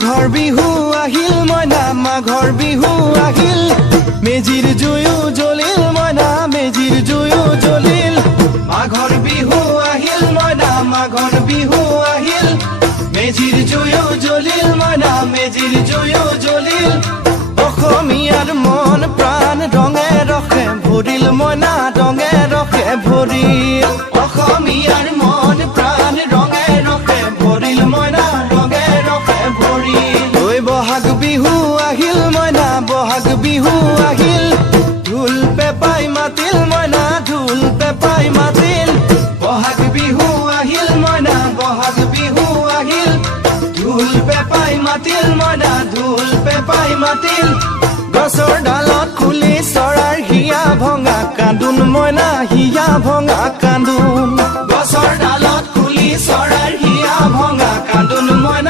মাঘৰ বিহু আহিল মইনা মাঘৰ বিহু আহিল মেজিৰ জুয়ো জ্বলিল মইনা মেজিৰ জুয়ো জ্বলিল মাঘৰ বিহু আহিল মইনা মাঘৰ বিহু আহিল মেজিৰ জুয়ো জ্বলিল মইনা মেজিৰ জুয়ো জ্বলিল অসমীয়াৰ মন প্ৰাণ ৰঙে ৰখে ভৰিল মইনা ৰঙে ৰখে ভৰিল অসমীয়াৰ মন প্ৰাণ ৰঙে ৰখে ভৰিল মইনা ৰঙে ৰখে ভৰিল ঐ বহাগ বিহু আহিল মইনা বহাগ বিহু আহিল ঢোল পেপাই মাতিল মইনা ঢোল পেপাই মাতিল বহাগ বিহু আহিল মইনা বহাগ বিহু আহিল ঢোল পেপাই মাতিল মইনা ঢোল পেপাই মাতিল গছৰ ডালত খুলি চৰাৰ হিয়া ভঙা কান্দোন মইনা হিয়া ভঙা কান্দোন গছৰ ডালত খুলি চৰাৰ হিয়া ভঙা কান্দোন মইনা